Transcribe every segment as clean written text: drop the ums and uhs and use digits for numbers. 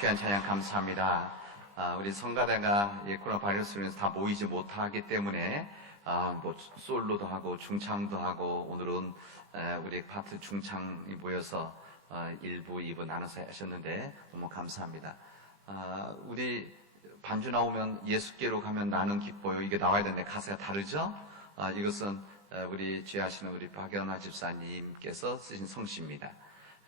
귀한 찬양 감사합니다. 우리 성가대가 코로나 바이러스로 인해서 다 모이지 못하기 때문에 뭐 솔로도 하고 중창도 하고 오늘은 우리 파트 중창이 모여서 1부, 2부 나눠서 하셨는데 너무 감사합니다. 우리 반주 나오면 예수께로 가면 나는 기뻐요. 이게 나와야 되는데 가사가 다르죠? 이것은 우리 주하시는 우리 박연화 집사님께서 쓰신 성시입니다.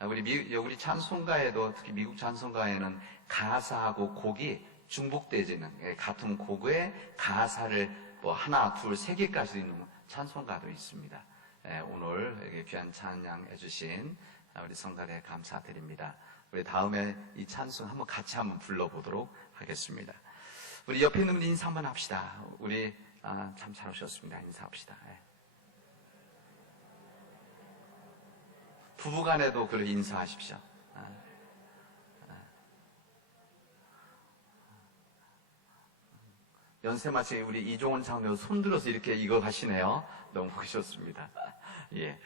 우리 찬송가에도 특히 미국 찬송가에는 가사하고 곡이 중복되지는 같은 곡의 가사를 뭐 하나, 둘, 세 개까지 있는 찬송가도 있습니다. 오늘 귀한 찬양해 주신 우리 성가대 감사드립니다. 우리 다음에 이 찬송 한번 같이 한번 불러보도록 하겠습니다. 우리 옆에 있는 분 인사 한번 합시다. 우리 참 잘 오셨습니다. 인사합시다. 부부간에도 그렇게 인사하십시오. 연세마치 우리 이종원 장로 손들어서 이렇게 이거 하시네요. 너무 보기 좋습니다. 예.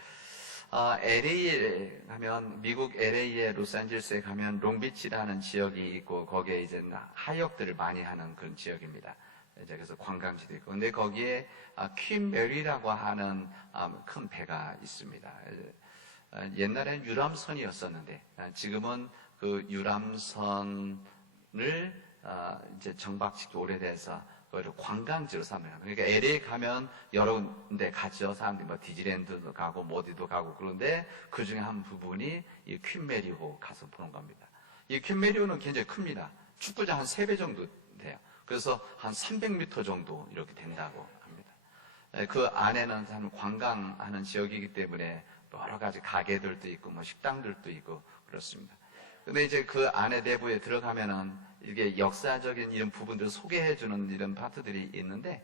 LA에 가면, 미국 LA에 로스앤젤레스에 가면 롱비치라는 지역이 있고, 거기에 이제 하역들을 많이 하는 그런 지역입니다. 이제 그래서 관광지도 있고. 근데 거기에 퀸 메리라고 하는 큰 배가 있습니다. 옛날엔 유람선이었었는데, 지금은 그 유람선을 이제 정박지도 오래돼서 관광지로 삼아요. 그러니까 LA 가면 여러 군데 가죠. 사람들이 뭐 디즈니랜드도 가고 뭐 어디도 가고. 그런데 그 중에 한 부분이 이 퀸메리호 가서 보는 겁니다. 이 퀸메리호는 굉장히 큽니다. 축구장 한 3배 정도 돼요. 그래서 한 300m 정도 이렇게 된다고 합니다. 그 안에는 참 관광하는 지역이기 때문에 여러 가지 가게들도 있고 뭐 식당들도 있고 그렇습니다. 근데 이제 그 안에 내부에 들어가면은 이게 역사적인 이런 부분들을 소개해주는 이런 파트들이 있는데,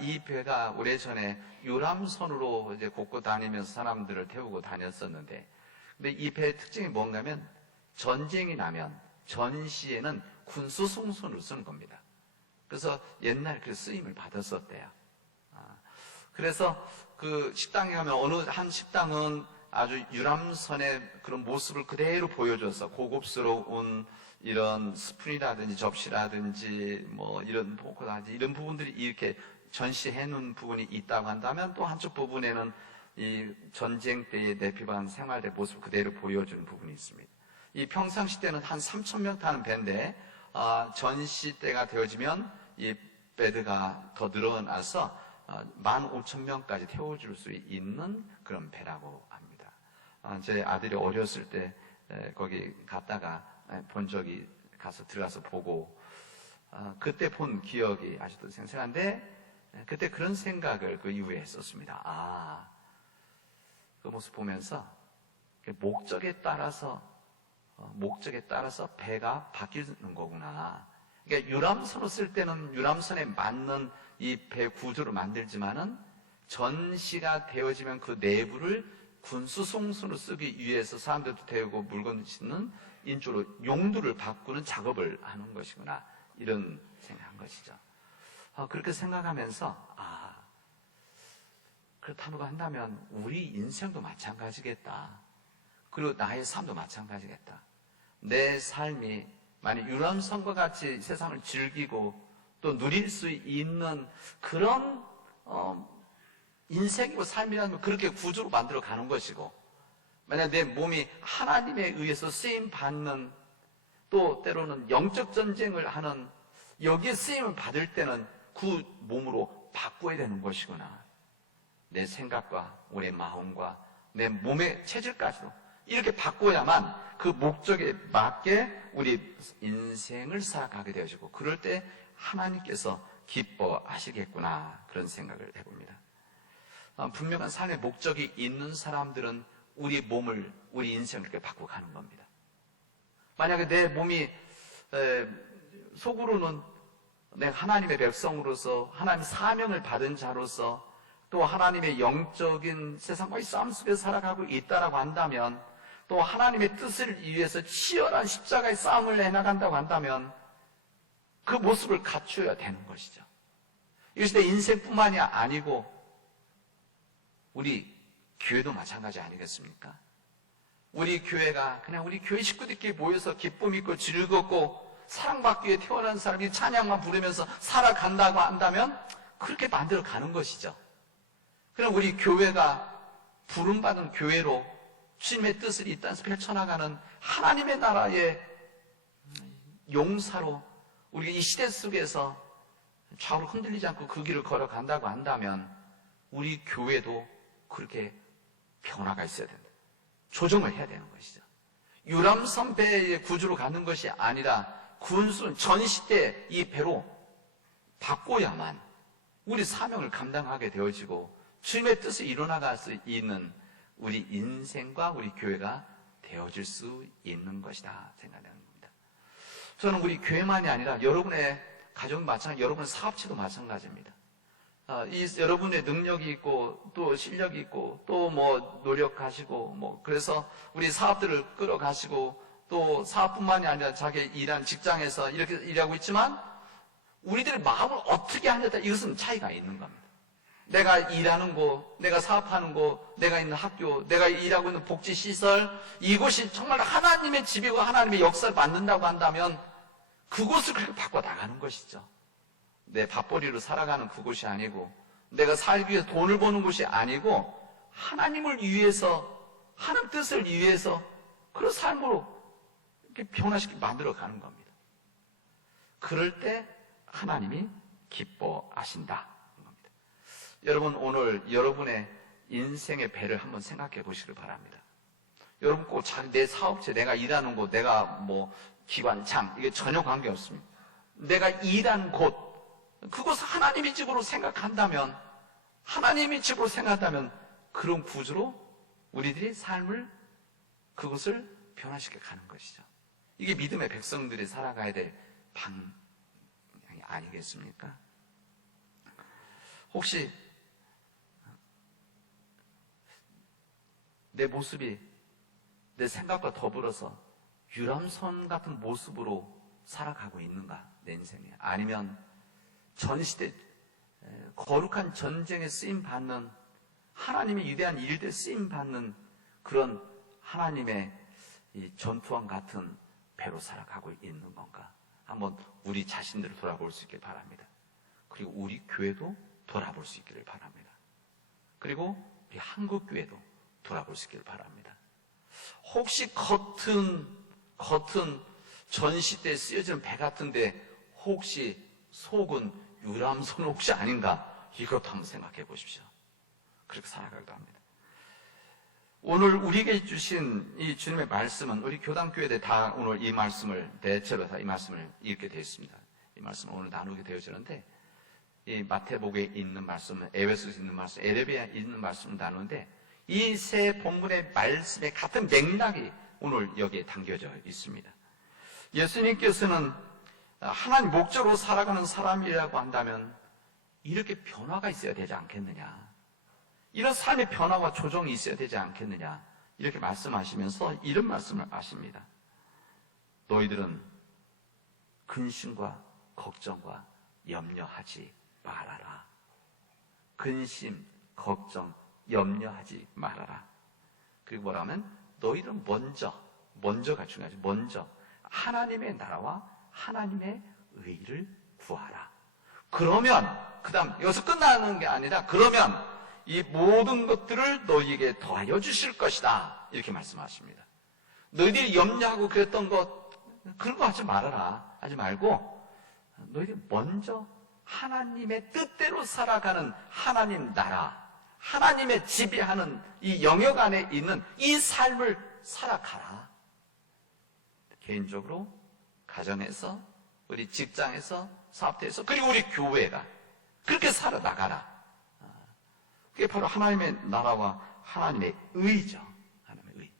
이 배가 오래전에 유람선으로 이제 곳곳 다니면서 사람들을 태우고 다녔었는데, 근데 이 배의 특징이 뭔가면 전쟁이 나면 전시에는 군수송선을 쓰는 겁니다. 그래서 옛날에 그 쓰임을 받았었대요. 그래서 그 식당에 가면 어느 한 식당은 아주 유람선의 그런 모습을 그대로 보여줘서 고급스러운 이런 스푼이라든지 접시라든지 뭐 이런 포크라든지 이런 부분들이 이렇게 전시해 놓은 부분이 있다고 한다면, 또 한쪽 부분에는 이 전쟁 때의 내피반 생활의 모습을 그대로 보여주는 부분이 있습니다. 이 평상시 때는 한 3,000명 타는 배인데, 전시 때가 되어지면 이 배드가 더 늘어나서 15,000명까지 태워줄 수 있는 그런 배라고 합니다. 제 아들이 어렸을 때 거기 갔다가 본 적이, 가서 들어가서 보고 그때 본 기억이 아직도 생생한데, 그때 그런 생각을 그 이후에 했었습니다. 그 모습 보면서 목적에 따라서 배가 바뀌는 거구나. 그러니까 유람선을 쓸 때는 유람선에 맞는 이 배 구조를 만들지만은 전시가 되어지면 그 내부를 군수송선으로 쓰기 위해서 사람들도 태우고 물건 싣는 인조로 용도를 바꾸는 작업을 하는 것이구나, 이런 생각한 것이죠. 그렇게 생각하면서 그렇다고 한다면 우리 인생도 마찬가지겠다. 그리고 나의 삶도 마찬가지겠다. 내 삶이 만약 유람선과 같이 세상을 즐기고 또 누릴 수 있는 그런 인생이고 삶이라는 걸 그렇게 구조로 만들어 가는 것이고, 만약 내 몸이 하나님에 의해서 쓰임 받는, 또 때로는 영적 전쟁을 하는, 여기에 쓰임을 받을 때는 그 몸으로 바꿔야 되는 것이구나. 내 생각과 우리 마음과 내 몸의 체질까지도 이렇게 바꿔야만 그 목적에 맞게 우리 인생을 살아가게 되어지고, 그럴 때 하나님께서 기뻐하시겠구나, 그런 생각을 해봅니다. 분명한 삶의 목적이 있는 사람들은 우리 몸을, 우리 인생을 그렇게 바꿔가는 겁니다. 만약에 내 몸이 속으로는 내가 하나님의 백성으로서 하나님의 사명을 받은 자로서 또 하나님의 영적인 세상과의 싸움 속에 살아가고 있다라고 한다면, 또 하나님의 뜻을 위해서 치열한 십자가의 싸움을 해나간다고 한다면 그 모습을 갖춰야 되는 것이죠. 이것이 내 인생뿐만이 아니고 우리 교회도 마찬가지 아니겠습니까? 우리 교회가 그냥 우리 교회 식구들끼리 모여서 기쁨 있고 즐겁고 사랑받기 위해 태어난 사람이 찬양만 부르면서 살아간다고 한다면 그렇게 만들어 가는 것이죠. 그럼 우리 교회가 부름받은 교회로 주님의 뜻을 이 땅에서 펼쳐나가는 하나님의 나라의 용사로 우리가 이 시대 속에서 좌우로 흔들리지 않고 그 길을 걸어간다고 한다면 우리 교회도 그렇게 변화가 있어야 된다. 조정을 해야 되는 것이죠. 유람선배의 구주로 가는 것이 아니라 군수는 전시대 이 배로 바꿔야만 우리 사명을 감당하게 되어지고 주님의 뜻을 이뤄나갈 수 있는 우리 인생과 우리 교회가 되어질 수 있는 것이다 생각하는 겁니다. 저는 우리 교회만이 아니라 여러분의 가정도 마찬가지, 여러분의 사업체도 마찬가지입니다. 여러분의 능력이 있고 또 실력이 있고 또 노력하시고 그래서 우리 사업들을 끌어가시고 또 사업뿐만이 아니라 자기 일한 직장에서 이렇게 일하고 있지만 우리들의 마음을 어떻게 하느냐 이것은 차이가 있는 겁니다. 내가 일하는 곳, 내가 사업하는 곳, 내가 있는 학교, 내가 일하고 있는 복지시설 이곳이 정말 하나님의 집이고 하나님의 역사를 만든다고 한다면 그곳을 그렇게 바꿔나가는 것이죠. 내 밥벌이로 살아가는 그곳이 아니고 내가 살기 위해서 돈을 버는 곳이 아니고 하나님을 위해서 하나님 뜻을 위해서 그런 삶으로 이렇게 변화시켜 만들어가는 겁니다. 그럴 때 하나님이 기뻐하신다. 여러분 오늘 여러분의 인생의 배를 한번 생각해 보시길 바랍니다. 여러분 꼭 내 사업체, 내가 일하는 곳, 내가 기관장 이게 전혀 관계없습니다. 내가 일하는 곳, 그곳을 하나님의 집으로 생각한다면 그런 구조로 우리들이 삶을 그것을 변화시켜 가는 것이죠. 이게 믿음의 백성들이 살아가야 될 방향이 아니겠습니까? 혹시 내 모습이 내 생각과 더불어서 유람선 같은 모습으로 살아가고 있는가? 내 인생에. 아니면 전시대 거룩한 전쟁에 쓰임받는 하나님의 위대한 일들에 쓰임받는 그런 하나님의 이 전투함 같은 배로 살아가고 있는 건가? 한번 우리 자신들을 돌아볼 수 있길 바랍니다. 그리고 우리 교회도 돌아볼 수 있기를 바랍니다. 그리고 우리 한국교회도 돌아볼 수 있기를 바랍니다. 혹시 겉은 전시대에 쓰여지는 배 같은데 혹시 속은 유람선 혹시 아닌가? 이것도 한번 생각해 보십시오. 그렇게 살아가기도 합니다. 오늘 우리에게 주신 이 주님의 말씀은 우리 교단교회에 다 오늘 이 말씀을 대체로 다 이 말씀을 읽게 되어 있습니다. 이 말씀을 오늘 나누게 되어지는데 이 마태복에 있는 말씀은 에베소서에 있는 말씀, 에레미야에 있는 말씀을 나누는데 이 세 본문의 말씀에 같은 맥락이 오늘 여기에 담겨져 있습니다. 예수님께서는 하나님 목적으로 살아가는 사람이라고 한다면 이렇게 변화가 있어야 되지 않겠느냐, 이런 삶의 변화와 조정이 있어야 되지 않겠느냐 이렇게 말씀하시면서 이런 말씀을 하십니다. 너희들은 근심과 걱정과 염려하지 말아라. 근심, 걱정, 염려하지 말아라. 그리고 뭐라면 너희들은 먼저가 중요하지. 먼저 하나님의 나라와 하나님의 의를 구하라. 그러면 그 다음 여기서 끝나는 게 아니라 그러면 이 모든 것들을 너희에게 더하여 주실 것이다 이렇게 말씀하십니다. 너희들이 염려하고 그랬던 것 그런 거 하지 말아라. 하지 말고 너희들이 먼저 하나님의 뜻대로 살아가는 하나님 나라, 하나님의 지배하는 이 영역 안에 있는 이 삶을 살아가라. 개인적으로, 가정에서, 우리 직장에서, 사업대에서, 그리고 우리 교회가 그렇게 살아나가라. 그게 바로 하나님의 나라와 하나님의 의죠. 하나님의 의.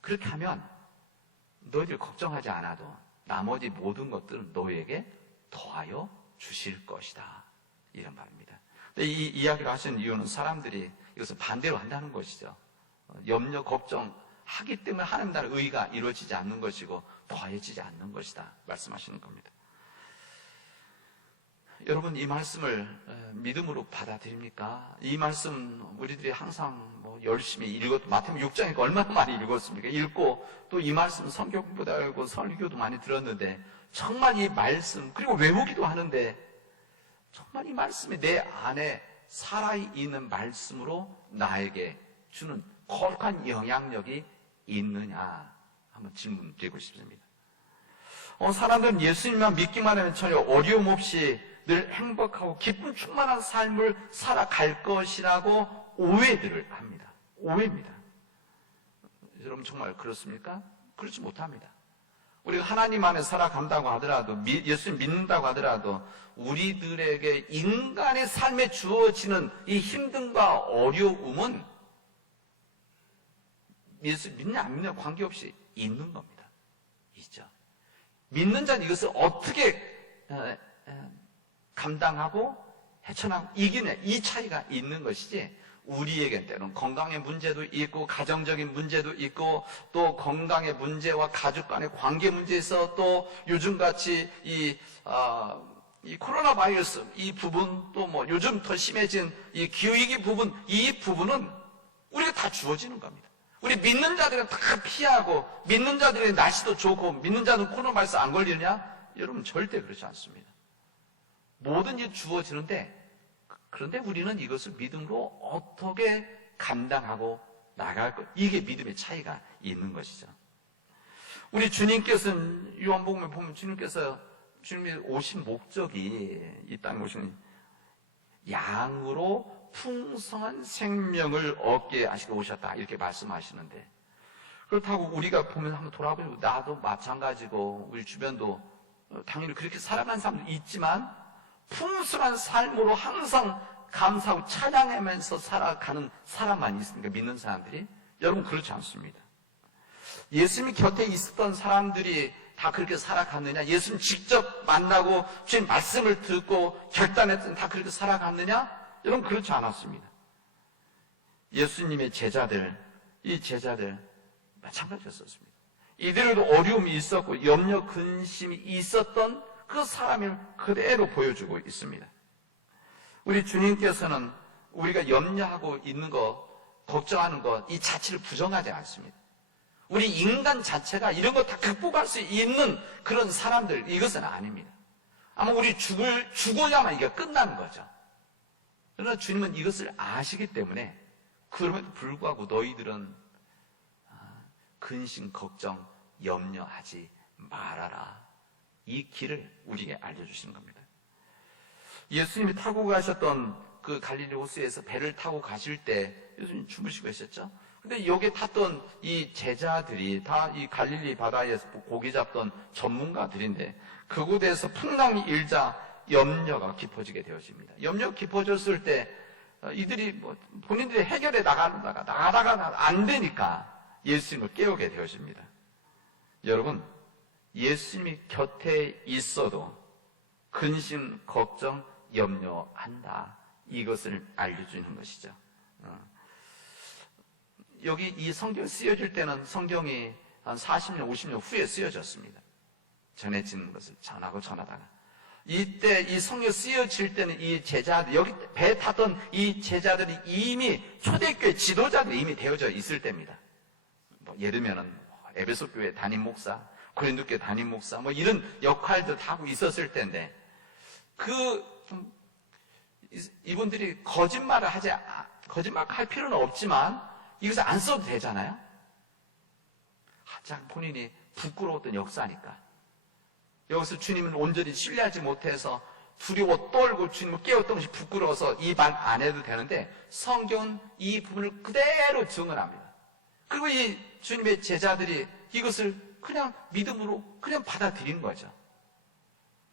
그렇게 하면 너희들 걱정하지 않아도 나머지 모든 것들은 너희에게 더하여 주실 것이다. 이런 말입니다. 이 이야기를 하시는 이유는 사람들이 이것을 반대로 한다는 것이죠. 염려, 걱정하기 때문에 하나님 나라의 의가 이루어지지 않는 것이고 더해지지 않는 것이다. 말씀하시는 겁니다. 여러분 이 말씀을 믿음으로 받아들입니까? 이 말씀 우리들이 항상 열심히 읽었고, 마태복음 6장이니까 얼마나 많이 읽었습니까? 읽고, 또 이 말씀 성경 공부도 하고 설교도 많이 들었는데, 정말 이 말씀, 그리고 외우기도 하는데, 정말 이 말씀이 내 안에 살아있는 말씀으로 나에게 주는 거룩한 영향력이 있느냐? 한번 질문 드리고 싶습니다. 사람들은 예수님만 믿기만 하면 전혀 어려움 없이 늘 행복하고 기쁨 충만한 삶을 살아갈 것이라고 오해들을 합니다. 오해입니다. 여러분 정말 그렇습니까? 그렇지 못합니다. 우리가 하나님 안에 살아간다고 하더라도, 예수님 믿는다고 하더라도 우리들에게 인간의 삶에 주어지는 이 힘듦과 어려움은 예수 믿냐 안 믿냐 관계없이 있는 겁니다. 있죠. 믿는 자는 이것을 어떻게 감당하고 헤쳐나가고 이기냐, 이 차이가 있는 것이지, 우리에겐 때로는 건강의 문제도 있고 가정적인 문제도 있고 또 건강의 문제와 가족 간의 관계 문제에서 또 요즘같이 이 코로나 바이러스 이 부분, 또 뭐 요즘 더 심해진 이 기후위기 부분, 이 부분은 우리가 다 주어지는 겁니다. 우리 믿는 자들은 다 피하고, 믿는 자들의 날씨도 좋고, 믿는 자는 코로나 바이러스 안 걸리느냐? 여러분 절대 그렇지 않습니다. 뭐든지 주어지는데, 그런데 우리는 이것을 믿음으로 어떻게 감당하고 나갈 것, 이게 믿음의 차이가 있는 것이죠. 우리 주님께서는 요한복음에 보면 주님이 오신 목적이, 이 땅에 오신 양으로 풍성한 생명을 얻게 하시고 오셨다, 이렇게 말씀하시는데, 그렇다고 우리가 보면 한번 돌아보면 나도 마찬가지고 우리 주변도 당연히 그렇게 살아가는 사람도 있지만 풍성한 삶으로 항상 감사하고 찬양하면서 살아가는 사람만 있습니까? 믿는 사람들이? 여러분 그렇지 않습니다. 예수님 곁에 있었던 사람들이 다 그렇게 살아갔느냐? 예수님 직접 만나고 주님 말씀을 듣고 결단했던 다 그렇게 살아갔느냐? 여러분 그렇지 않았습니다. 예수님의 제자들, 이 제자들 마찬가지였었습니다. 이들에도 어려움이 있었고 염려 근심이 있었던 그 사람을 그대로 보여주고 있습니다. 우리 주님께서는 우리가 염려하고 있는 것, 걱정하는 것, 이 자체를 부정하지 않습니다. 우리 인간 자체가 이런 거 다 극복할 수 있는 그런 사람들, 이것은 아닙니다. 아마 우리 죽어야만 이게 끝나는 거죠. 그러나 주님은 이것을 아시기 때문에 그럼에도 불구하고 너희들은 근심, 걱정, 염려하지 말아라. 이 길을 우리에게 알려주시는 겁니다. 예수님이 타고 가셨던 그 갈릴리 호수에서 배를 타고 가실 때 예수님 주무시고 계셨죠? 근데 여기에 탔던 이 제자들이 다 이 갈릴리 바다에서 고기 잡던 전문가들인데 그곳에서 풍랑이 일자 염려가 깊어지게 되어집니다. 염려가 깊어졌을 때 이들이 뭐 본인들이 해결해 나가다가 안 되니까 예수님을 깨우게 되어집니다. 여러분, 예수님이 곁에 있어도 근심, 걱정, 염려한다. 이것을 알려주는 것이죠. 여기 이 성경이 쓰여질 때는 성경이 한 40년, 50년 후에 쓰여졌습니다. 전해지는 것을 전하다가. 이때 이 성경 쓰여질 때는 이 제자들, 여기 배 타던 이 제자들이 이미 초대교회 지도자들이 이미 되어져 있을 때입니다. 뭐 예를 들면은 에베소 교회 담임 목사, 고린도 교회 담임 목사, 뭐 이런 역할들 다 하고 있었을 때인데, 이분들이 거짓말 할 필요는 없지만, 이것을 안 써도 되잖아요? 가장 본인이 부끄러웠던 역사니까. 여기서 주님은 온전히 신뢰하지 못해서 두려워 떨고 주님을 깨웠던 것이 부끄러워서 이 말 안 해도 되는데, 성경은 이 부분을 그대로 증언합니다. 그리고 이 주님의 제자들이 이것을 그냥 믿음으로 그냥 받아들인 거죠.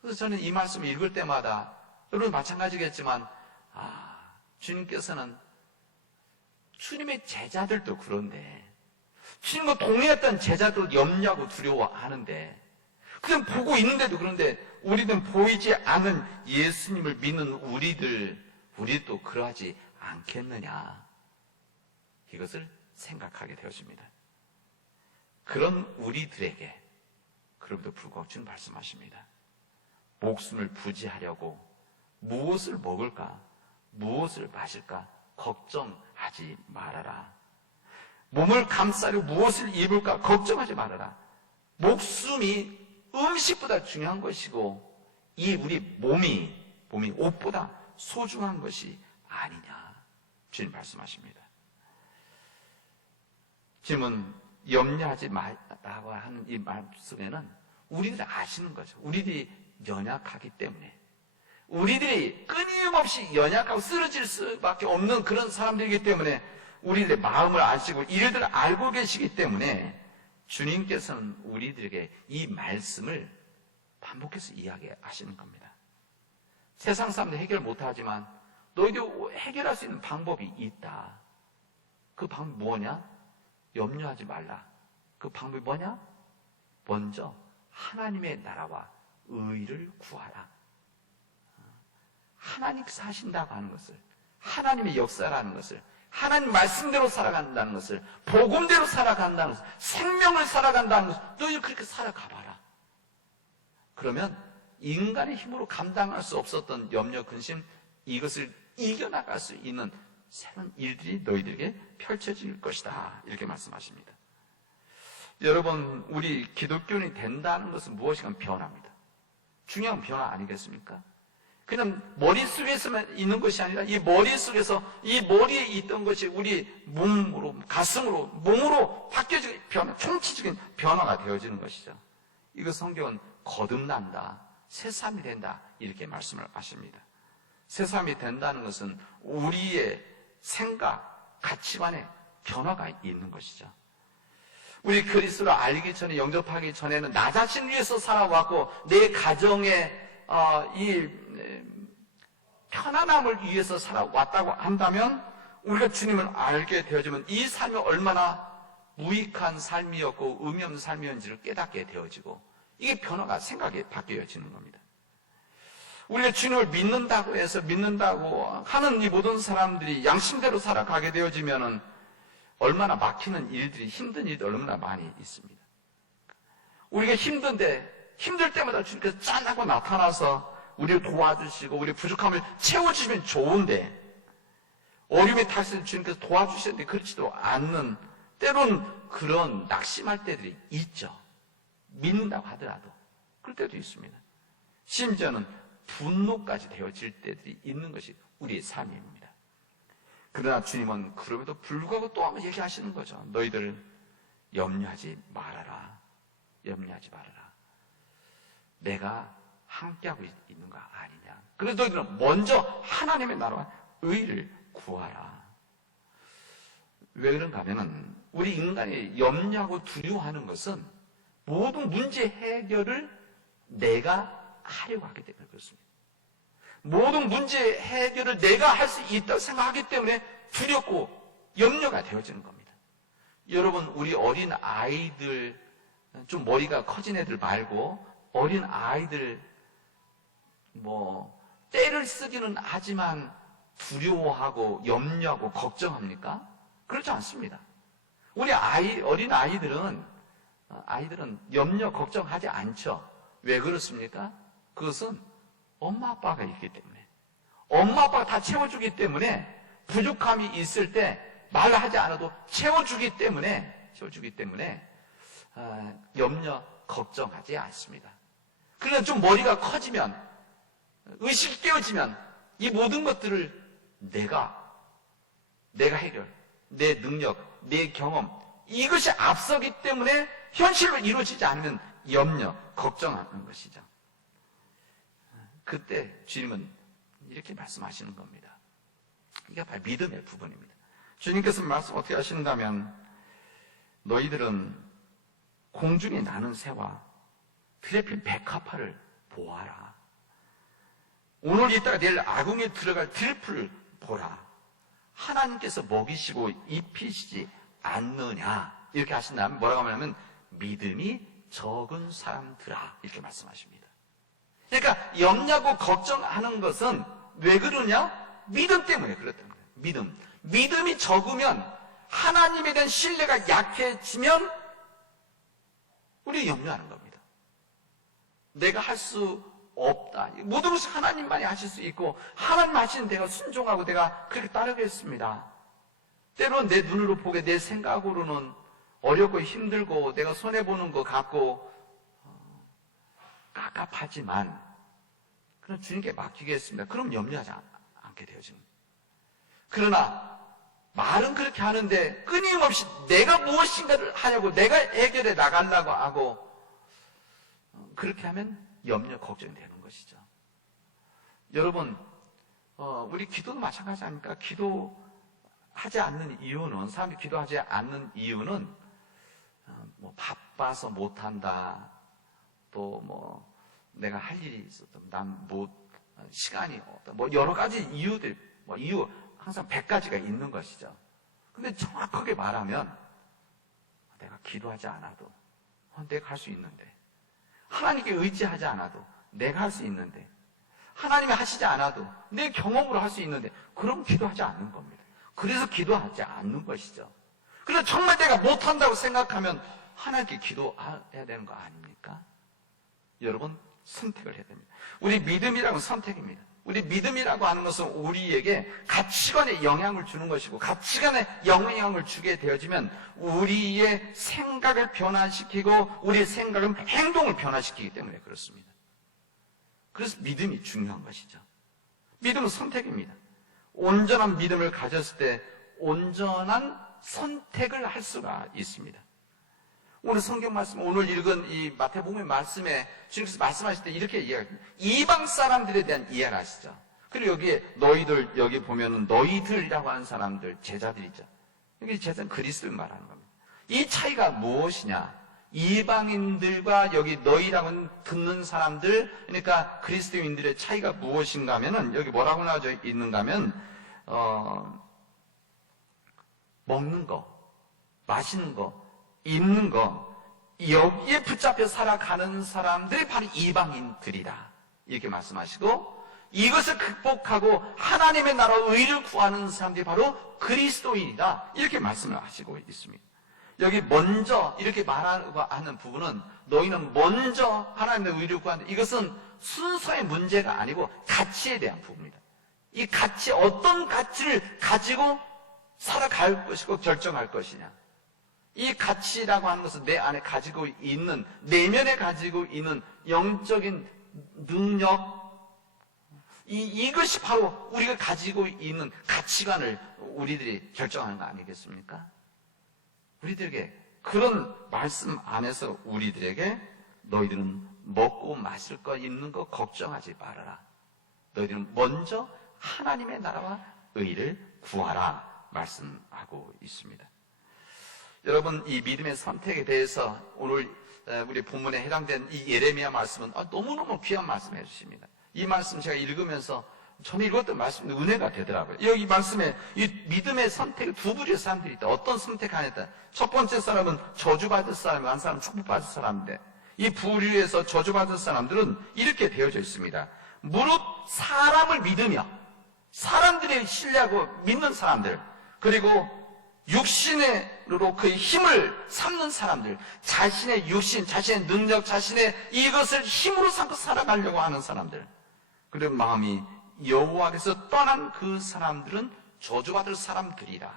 그래서 저는 이 말씀을 읽을 때마다, 여러분 마찬가지겠지만, 주님께서는 주님의 제자들도 그런데, 주님과 동행했던 제자들도 염려하고 두려워하는데, 그냥 보고 있는데도 그런데, 우리는 보이지 않은 예수님을 믿는 우리도 그러하지 않겠느냐. 이것을 생각하게 되어집니다. 그런 우리들에게, 그럼에도 불구하고 주님 말씀하십니다. 목숨을 부지하려고 무엇을 먹을까, 무엇을 마실까 걱정하지 말아라. 몸을 감싸려 무엇을 입을까 걱정하지 말아라. 목숨이 음식보다 중요한 것이고 이 우리 몸이 옷보다 소중한 것이 아니냐. 주님 말씀하십니다. 주님은 염려하지 말라고 하는 이 말 속에는 우리들이 아시는 거죠. 우리들이 연약하기 때문에, 우리들이 끊임없이 연약하고 쓰러질 수밖에 없는 그런 사람들이기 때문에 우리들의 마음을 아시고 일들을 알고 계시기 때문에 주님께서는 우리들에게 이 말씀을 반복해서 이야기하시는 겁니다. 세상 사람들 해결 못하지만 너희도 해결할 수 있는 방법이 있다. 그 방법이 뭐냐? 염려하지 말라. 그 방법이 뭐냐? 먼저 하나님의 나라와 의를 구하라. 하나님께서 하신다고 하는 것을, 하나님의 역사라는 것을, 하나님 말씀대로 살아간다는 것을, 복음대로 살아간다는 것을, 생명을 살아간다는 것을 너희 그렇게 살아가봐라. 그러면 인간의 힘으로 감당할 수 없었던 염려, 근심, 이것을 이겨나갈 수 있는 새로운 일들이 너희들에게 펼쳐질 것이다. 이렇게 말씀하십니다. 여러분, 우리 기독교인이 된다는 것은 무엇인가 변화입니다. 중요한 변화 아니겠습니까? 그냥 머릿속에서만 있는 것이 아니라 이 머릿속에서 이 머리에 있던 것이 우리 몸으로, 가슴으로, 몸으로 바뀌어지는 변화, 총체적인 변화가 되어지는 것이죠. 이거 성경은 거듭난다, 새 사람이 된다 이렇게 말씀을 하십니다. 새 사람이 된다는 것은 우리의 생각, 가치관에 변화가 있는 것이죠. 우리 그리스도를 알기 전에, 영접하기 전에는 나 자신을 위해서 살아왔고 내 가정에 이 편안함을 위해서 살아왔다고 한다면 우리가 주님을 알게 되어지면 이 삶이 얼마나 무익한 삶이었고 의미 없는 삶이었는지를 깨닫게 되어지고 이게 변화가 생각이 바뀌어지는 겁니다. 우리가 주님을 믿는다고 해서 믿는다고 하는 이 모든 사람들이 양심대로 살아가게 되어지면은 얼마나 막히는 일들이, 힘든 일들이 얼마나 많이 있습니다. 우리가 힘들 때마다 주님께서 짠하고 나타나서 우리를 도와주시고 우리 부족함을 채워주시면 좋은데, 어려움이 닥칠 주님께서 도와주시는데 그렇지도 않는, 때로는 그런 낙심할 때들이 있죠. 믿는다고 하더라도 그럴 때도 있습니다. 심지어는 분노까지 되어질 때들이 있는 것이 우리의 삶입니다. 그러나 주님은 그럼에도 불구하고 또 한번 얘기하시는 거죠. 너희들 염려하지 말아라. 염려하지 말아라. 내가 함께하고 있는 거 아니냐. 그래서 너희들은 먼저 하나님의 나라와 의를 구하라. 왜 그런가 하면은 우리 인간이 염려하고 두려워하는 것은 모든 문제 해결을 내가 하려고 하기 때문에 그렇습니다. 모든 문제 해결을 내가 할 수 있다고 생각하기 때문에 두렵고 염려가 되어지는 겁니다. 여러분, 우리 어린 아이들, 좀 머리가 커진 애들 말고 어린 아이들 때를 쓰기는 하지만 두려워하고 염려하고 걱정합니까? 그렇지 않습니다. 우리 어린 아이들은 염려 걱정하지 않죠. 왜 그렇습니까? 그것은 엄마 아빠가 있기 때문에, 엄마 아빠가 다 채워주기 때문에, 부족함이 있을 때 말하지 않아도 채워주기 때문에 염려 걱정하지 않습니다. 그러나 좀 머리가 커지면, 의식이 깨어지면 이 모든 것들을 내가 해결, 내 능력, 내 경험, 이것이 앞서기 때문에 현실로 이루어지지 않으면 염려 걱정하는 것이죠. 그때 주님은 이렇게 말씀하시는 겁니다. 이게 바로 믿음의 부분입니다. 주님께서 말씀 어떻게 하시는가면, 너희들은 공중에 나는 새와 들에 핀 백합화를 보아라. 오늘 있다가 내일 아궁이에 들어갈 들풀을 보라. 하나님께서 먹이시고 입히시지 않느냐. 이렇게 하신다면 뭐라고 하냐면 믿음이 적은 사람들아, 이렇게 말씀하십니다. 그러니까 염려하고 걱정하는 것은 왜 그러냐? 믿음 때문에 그렇다는 거예요. 믿음이 적으면, 하나님에 대한 신뢰가 약해지면 우리 염려하는 겁니다. 내가 할 수 없다. 모든 것을 하나님만이 하실 수 있고 하나님 하시는 내가 순종하고 내가 그렇게 따르겠습니다. 때로는 내 눈으로 보게 내 생각으로는 어렵고 힘들고 내가 손해보는 것 같고 깝깝하지만 그럼 주님께 맡기겠습니다. 그럼 염려하지 않게 되어집니다. 그러나 말은 그렇게 하는데 끊임없이 내가 무엇인가를 하려고 내가 해결해 나가려고 하고 그렇게 하면 염려, 걱정이 되는 것이죠. 여러분, 우리 기도도 마찬가지 아닙니까? 기도하지 않는 이유는, 사람들이 기도하지 않는 이유는 뭐 바빠서 못한다, 또 뭐 내가 할 일이 있었던, 난 못, 시간이 없다, 뭐 여러 가지 이유들, 뭐 이유 항상 100가지가 있는 것이죠. 근데 정확하게 말하면 내가 기도하지 않아도 내가 할 수 있는데, 하나님께 의지하지 않아도 내가 할 수 있는데, 하나님이 하시지 않아도 내 경험으로 할 수 있는데, 그럼 기도하지 않는 겁니다. 그래서 기도하지 않는 것이죠. 그래서 정말 내가 못한다고 생각하면 하나님께 기도해야 되는 거 아닙니까? 여러분, 선택을 해야 됩니다. 우리 믿음이라고 선택입니다. 우리 믿음이라고 하는 것은 우리에게 가치관에 영향을 주는 것이고, 가치관에 영향을 주게 되어지면 우리의 생각을 변화시키고 우리의 생각은 행동을 변화시키기 때문에 그렇습니다. 그래서 믿음이 중요한 것이죠. 믿음은 선택입니다. 온전한 믿음을 가졌을 때 온전한 선택을 할 수가 있습니다. 오늘 성경 말씀, 오늘 읽은 이 마태복음의 말씀에 주님께서 말씀하실 때 이렇게 이야기합니다. 이방 사람들에 대한 이해를 하시죠. 그리고 여기에 너희들, 여기 보면은 너희들이라고 하는 사람들, 제자들이죠. 여기 제자는 그리스도를 말하는 겁니다. 이 차이가 무엇이냐? 이방인들과 여기 너희라고 듣는 사람들, 그러니까 그리스도인들의 차이가 무엇인가 하면은, 여기 뭐라고 나와져 있는가 하면, 먹는 거, 마시는 거, 입는 거, 여기에 붙잡혀 살아가는 사람들이 바로 이방인들이다. 이렇게 말씀하시고, 이것을 극복하고 하나님의 나라 의를 구하는 사람들이 바로 그리스도인이다. 이렇게 말씀을 하시고 있습니다. 여기 먼저 이렇게 말하고 하는 부분은 너희는 먼저 하나님의 의를 구한다. 이것은 순서의 문제가 아니고 가치에 대한 부분입니다. 이 가치, 어떤 가치를 가지고 살아갈 것이고 결정할 것이냐. 이 가치라고 하는 것은 내 안에 가지고 있는, 내면에 가지고 있는 영적인 능력, 이것이 바로 우리가 가지고 있는 가치관을 우리들이 결정하는 거 아니겠습니까? 우리들에게 그런 말씀 안에서 우리들에게 너희들은 먹고 마실 거, 입는 거 걱정하지 말아라. 너희들은 먼저 하나님의 나라와 의를 구하라 말씀하고 있습니다. 여러분, 이 믿음의 선택에 대해서 오늘 우리 본문에 해당된 이 예레미야 말씀은 너무너무 귀한 말씀 해주십니다. 이 말씀 제가 읽으면서 저는 읽었던 말씀 은혜가 되더라고요. 여기 말씀에 이 믿음의 선택, 두 부류의 사람들이 있다. 어떤 선택하냐다. 첫 번째 사람은 저주받을 사람, 한 사람은 축복받을 사람인데, 이 부류에서 저주받을 사람들은 이렇게 되어져 있습니다. 무릇 사람을 믿으며 사람들의 신뢰하고 믿는 사람들, 그리고 육신으로 그의 힘을 삼는 사람들, 자신의 육신, 자신의 능력, 자신의 이것을 힘으로 삼고 살아가려고 하는 사람들, 그리고 마음이 여호와께서 떠난 그 사람들은 저주받을 사람들이라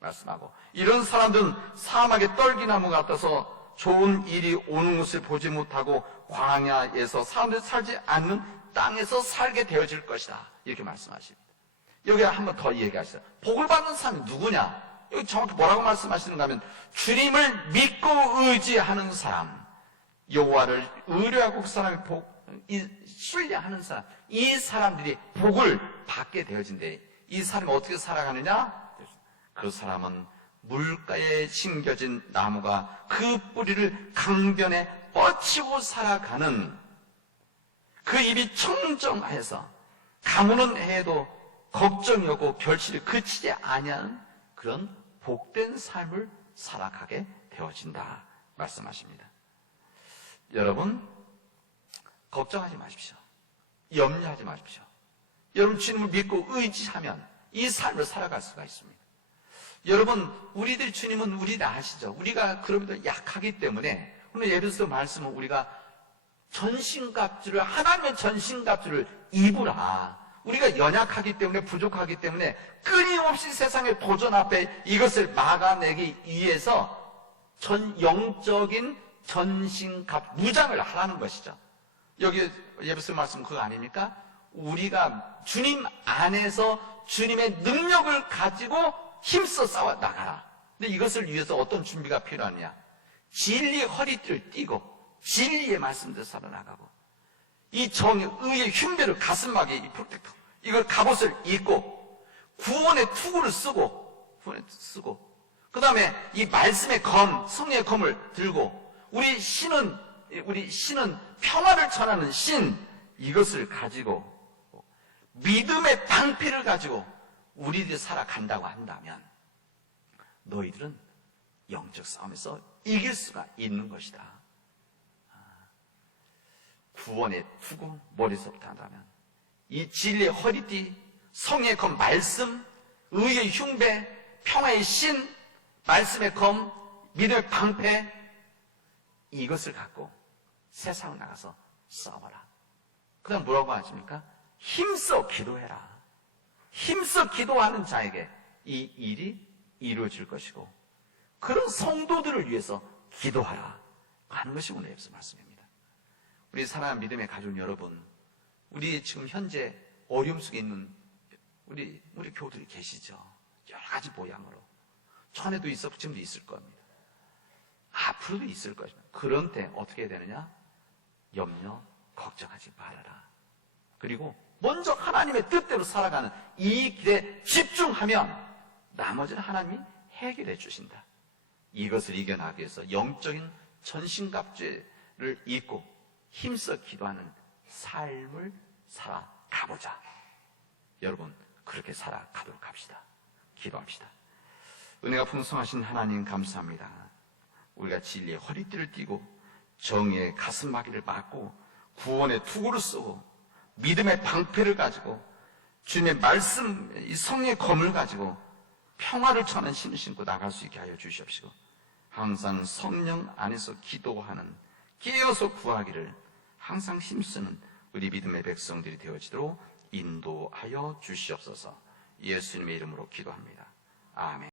말씀하고, 이런 사람들은 사막의 떨기나무 같아서 좋은 일이 오는 것을 보지 못하고 광야에서 사람들이 살지 않는 땅에서 살게 되어질 것이다. 이렇게 말씀하십니다. 여기 한 번 더 얘기하시죠. 복을 받는 사람이 누구냐? 여기 정확히 뭐라고 말씀하시는가 하면, 주님을 믿고 의지하는 사람, 여호와를 의뢰하고 그 사람이 신뢰하는 사람, 이 사람들이 복을 받게 되어진대. 이 사람이 어떻게 살아가느냐? 그 사람은 물가에 심겨진 나무가 그 뿌리를 강변에 뻗치고 살아가는, 그 입이 청정해서 가무는 해도 걱정이 없고 결실이 그치지 아니하는 그런 복된 삶을 살아가게 되어진다 말씀하십니다. 여러분, 걱정하지 마십시오. 염려하지 마십시오. 여러분, 주님을 믿고 의지하면 이 삶을 살아갈 수가 있습니다. 여러분, 우리들 주님은 우리 다 아시죠? 우리가 그럼에도 약하기 때문에, 오늘 예배서 말씀은 우리가 전신갑주를, 하나님의 전신갑주를 입으라. 우리가 연약하기 때문에, 부족하기 때문에 끊임없이 세상의 도전 앞에 이것을 막아내기 위해서 영적인 전신갑, 무장을 하라는 것이죠. 여기 예배소 말씀 그거 아닙니까? 우리가 주님 안에서 주님의 능력을 가지고 힘써 싸워 나가라. 근데 이것을 위해서 어떤 준비가 필요하냐? 진리의 허리띠를 띠고 진리의 말씀대로 살아나가고, 이 의의 흉배를 가슴막에 이 프로텍터, 이걸 갑옷을 입고 구원의 투구를 쓰고 그 다음에 이 말씀의 검, 성령의 검을 들고, 우리 신은 평화를 전하는 신, 이것을 가지고 믿음의 방패를 가지고 우리들이 살아간다고 한다면 너희들은 영적 싸움에서 이길 수가 있는 것이다. 구원의 투구, 머리서부터 한다면 이 진리의 허리띠, 성의 검, 말씀, 의의 흉배, 평화의 신, 말씀의 검, 믿음의 방패, 이것을 갖고 세상 나가서 싸워라. 그 다음 뭐라고 하십니까? 힘써 기도해라. 힘써 기도하는 자에게 이 일이 이루어질 것이고, 그런 성도들을 위해서 기도하라 하는 것이 오늘 예수 말씀입니다. 우리 사랑하는 믿음의 가족 여러분, 우리 지금 현재 어려움 속에 있는 우리 교우들이 계시죠. 여러 가지 모양으로. 전에도 있었고 지금도 있을 겁니다. 앞으로도 있을 것입니다. 그런 때 어떻게 해야 되느냐? 염려, 걱정하지 말아라. 그리고 먼저 하나님의 뜻대로 살아가는 이 길에 집중하면 나머지는 하나님이 해결해 주신다. 이것을 이겨나가기 위해서 영적인 전신갑주를 입고 힘써 기도하는 삶을 살아가보자. 여러분, 그렇게 살아가도록 합시다. 기도합시다. 은혜가 풍성하신 하나님 감사합니다. 우리가 진리의 허리띠를 띠고 정의의 가슴막이를 막고 구원의 투구를 쓰고 믿음의 방패를 가지고 주님의 말씀, 이 성령의 검을 가지고 평화를 전하는 신을 신고 나갈 수 있게 하여 주시옵시고, 항상 성령 안에서 기도하는, 깨어서 구하기를 항상 힘쓰는 우리 믿음의 백성들이 되어지도록 인도하여 주시옵소서. 예수님의 이름으로 기도합니다. 아멘.